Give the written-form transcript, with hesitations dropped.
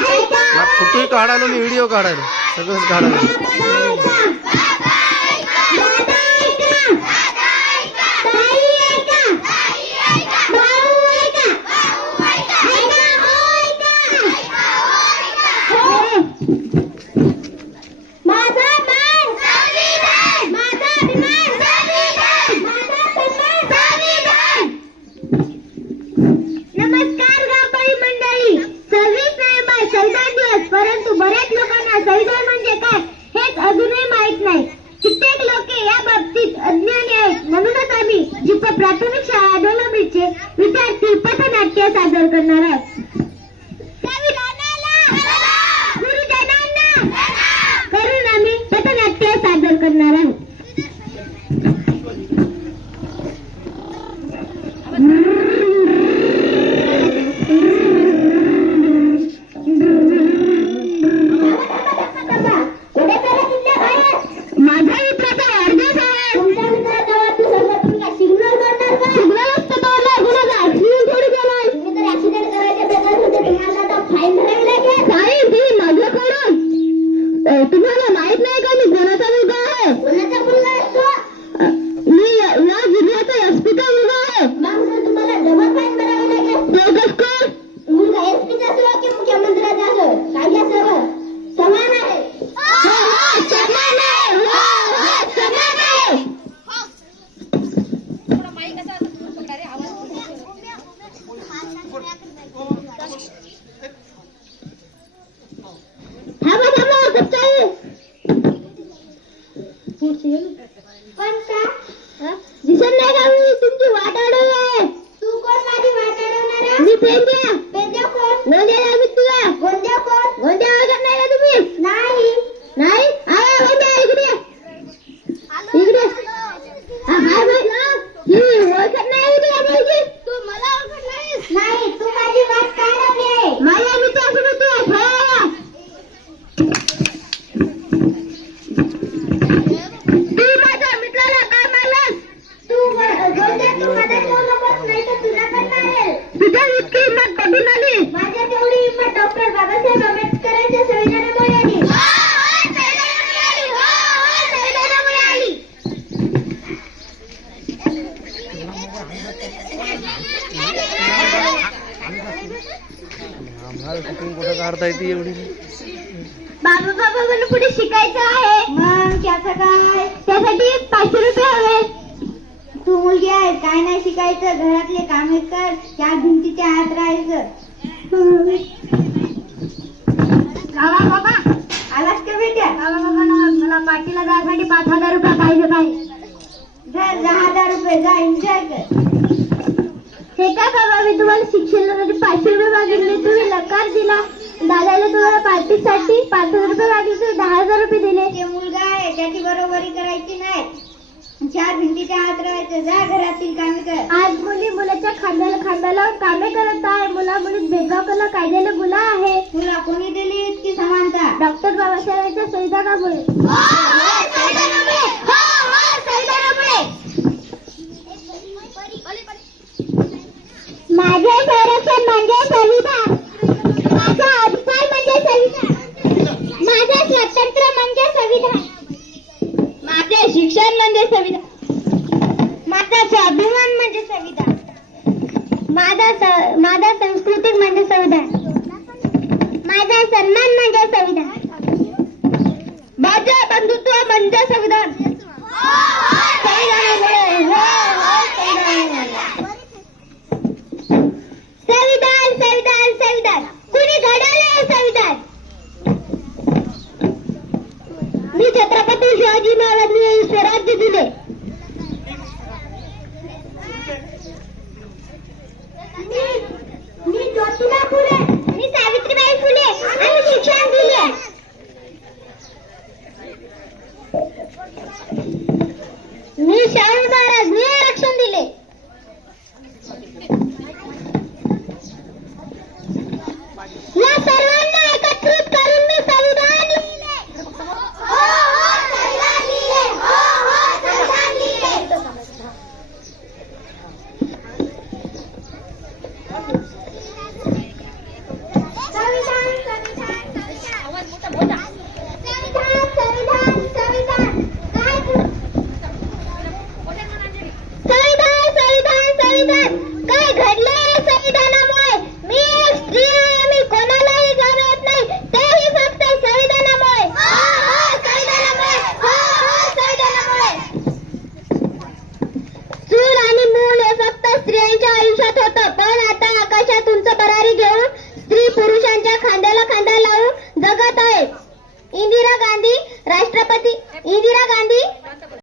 Photo काढायला आणि video काढायला सगळंच काढायला. परंतु बऱ्याच लोकांना संविधान म्हणजे काय हेच अजूनही माहित नाही. कित्येक लोक या बाबतीत अज्ञानी आहेत. म्हणूनच आम्ही जिथे प्राथमिक शाळा डोलंबीचे विद्यार्थी पथनाट्य सादर करणार आहोत. गुरुजनांना करून आम्ही पथनाट्य सादर करणार आहोत. तुम्हाला माहित नाही का मी कोणाचा मुलगा आहे? कोणाचा मुलगा असतो? मी या जिल्ह्याचा एसपीचा मुलगा आहे. मग तुम्हाला डबल फाईन भरावी लागेल. तो कसं मुलगा एसपीचा असो की मुख्यमंत्र्याचा असो कायद्यासह समान आहे. समान आहे. समान आहे. पण का दिसत नाही का मी तुमची वाट अडवली? तू कोण माझी वाट अडवणार? मी पेंद्या. पेंद्या कोण? गोंद्या मी तुला. गोंद्या कोण? गोंद्या ओळखत नाही का तुम्ही? नाही. नाही? आया गोंद्या इकडे. इकडे. हाय बाई. ही ओळखत नाही तुला पाहिजे. तू मला ओळखत नाहीस? नाही. तू माझी वाट काय अडवली आहे? माझ्या मित्रासोबत तू खेळायला. कुठं काढता येते एवढी? बाबा बाबा मला पुढे शिकायचं आहे. मग त्याचं काय? त्यासाठी 500 रुपये हवे. तू मुलगी आहे काय नाही शिकायचं. घरातले कामे कर. त्या भिंतीच्या आत राहायचं. बाबा बाबा आलास का बेट्या? बाबा बाबा मला पार्टीला जायसाठी 5000 रुपये पाहिजे पाहिजे. 10,000 रुपये जा एन्जॉय कर. हे का बाबा मी तुम्हाला शिक्षणासाठी 500 रुपये मागितले तुम्ही नकार दिला. दादाला तुम्हाला पार्टीसाठी 5000 रुपये मागितले 10,000 रुपये दिले. ते मुलगा आहे त्याची बरोबरी करायची नाही. 4 भिंतीच्या आत राहायचं. जा घरातील कामे कर. आज मुली मुलाच्या खांद्याला कामे करत आहे. मुला मुलीत भेदभाव करणं कायद्याला गुन्हा आहे. तुला कोणी दिली इतकी समानता? डॉक्टर बाबासाहेबांच्या संविधानामुळे. माझे संरक्षण म्हणजे संविधान. माझा अधिकार म्हणजे संविधान. माझे स्वातंत्र्य म्हणजे संविधान. माझे शिक्षण म्हणजे संविधान. माझा स्वाभिमान म्हणजे संविधान. माझा सांस्कृतिक म्हणजे संविधान.